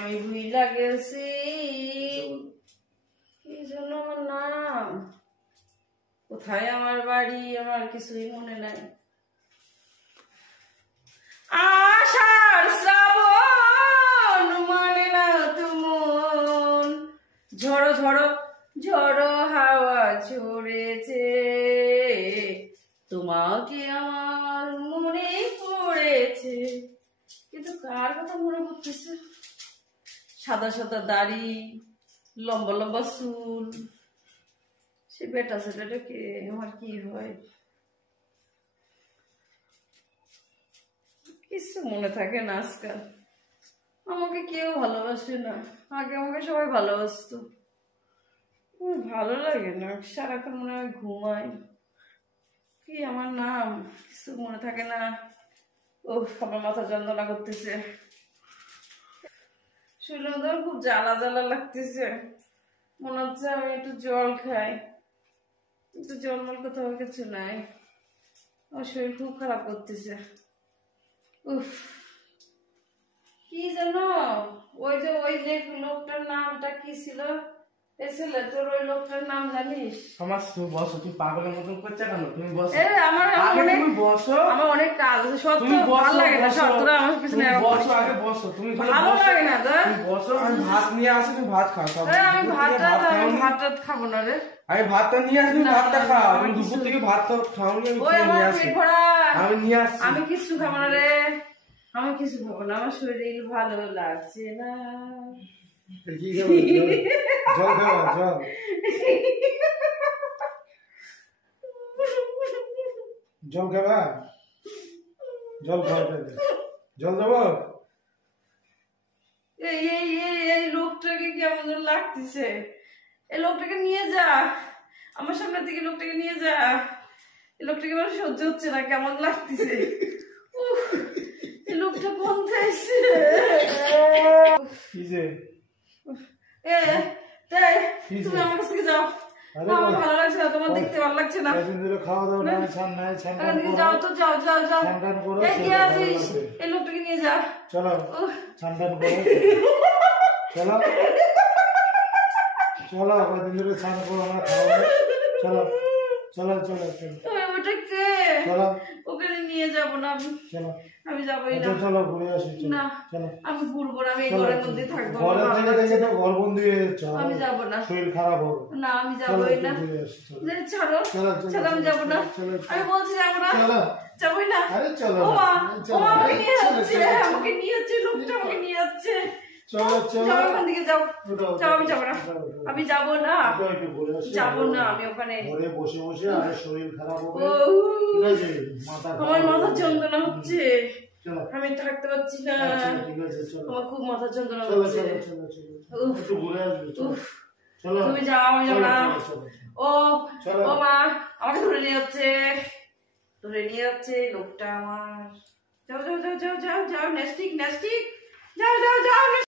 আমি ভুইলা গেছি কি জন্য আমার নাম, কোথায় আমার বাড়ি, আমার কিছুই মনে নাই। আষাঢ় শ্রাবণ মানে না তুমন, ঝড়ো ঝড়ো ঝড়ো হাওয়া ঝরেছে, তোমাকে আমার মনে পড়েছে। কিন্তু কার কথা মনে পড়তেছে? সাদা সাদা দাড়ি, লম্বা লম্বা চুল, সে বেটা ছেলেটাকে আমার কি হয়, কিছু মনে থাকে না আজকাল। আমাকে কেউ ভালোবাসে না, আগে আমাকে সবাই ভালোবাসতো, ভালো লাগে না, সারাক্ষণ মনে হয় ঘুমাই। কি আমার নাম, কিছু মনে থাকে না। ও আমার মাথা যন্ত্রণা করতেছে, শরীর খুব জ্বালা জ্বালা লাগতেছে, মনে হচ্ছে আমি একটু জল খাই, কিন্তু জল মল কোথাও কিছু নাই, আমার শরীর খুব খারাপ করতেছে। উফ কি জানো, ওই যে লোকটার নামটা কি ছিল, তোর ওই লোকটার নাম জানিস? সমাজ তুমি বসো, তুমি পাগলের মতন করছো কেন? তুমি বসো, আমার অনেক কাজ আছে, সত্যি ভালো লাগে না, সত্যি আমার পিছনে বসো, আগে বসো, তুমি ভালো লাগে না তো বসো। আমি ভাত নিয়ে আসি, তুমি ভাত খাও। আমি ভাতটা খাবো না রে, আমি ভাতটা নিয়ে আসি, ভাতটা খাও। তুমি দুপুর থেকে ভাত খাওনি, আমি নিয়ে আসি। আমি কিছু খাবো না রে, আমি কিছু খাবো না, আমার শরীর ভালো লাগছে না। জল খাওয়া, জল খাবা, জল খাওয়া, জল দেবো। এই লোকটাকে কেমন লাগতেছে, এই লোকটাকে নিয়ে যা, আমার সামনে থেকে লোকটাকে নিয়ে যা, এই লোকটাকে আমার সহ্য হচ্ছে না, কেমন লাগতেছে। এই লোকটা কোন দেশে, তুমি আমার কাছ থেকে যাও, আমার ভালো লাগছে না, তোমার দেখতে ভালো লাগছে না, খাওয়া দাওয়া যাও তো, যাও যাও যাও, এই লোকটাকে নিয়ে যা, চলো ছান করে, চলো চলো, কদিন ধরে ছান করো, আমরা খাওয়া, চলো চলো চলো চলো, ওটা কে, ওখানে নিয়ে যাবো না আমি, আমি যাবোই না, চলো ঘুরে আসি, না আমি ঘুরবো না, আমি ঘরের মধ্যে থাকবো, ঘর বন্দি হয়ে যাচ্ছ, আমি যাবো না, শরীর খারাপ হবে না, আমি যাবোই না, ছাড়ো ছাড়ো, আমি যাবো না, আমি বলছি যাবো না, যাবোই না। আমাকে নিয়ে যাচ্ছে লোকটা, আমাকে নিয়ে যাচ্ছে, ওখান থেকে যাও, আমি যাবো না, আমি যাবো না, যাবো না, আমি ওখানে বসে বসে শরীর খারাপ হবে, আমার মাথা যন্ত্রণা হচ্ছে, আমি থাকতে পারছি না, আমার খুব মাথা যন্ত্রণা হচ্ছে, তুমি যাও, আমি যাবো না। ও মা আমাকে ধরে নিয়ে যাচ্ছে লোকটা আমার, যাও যাও যাও যাও যাও যাও, নেস্টিক যাও যাও যাও।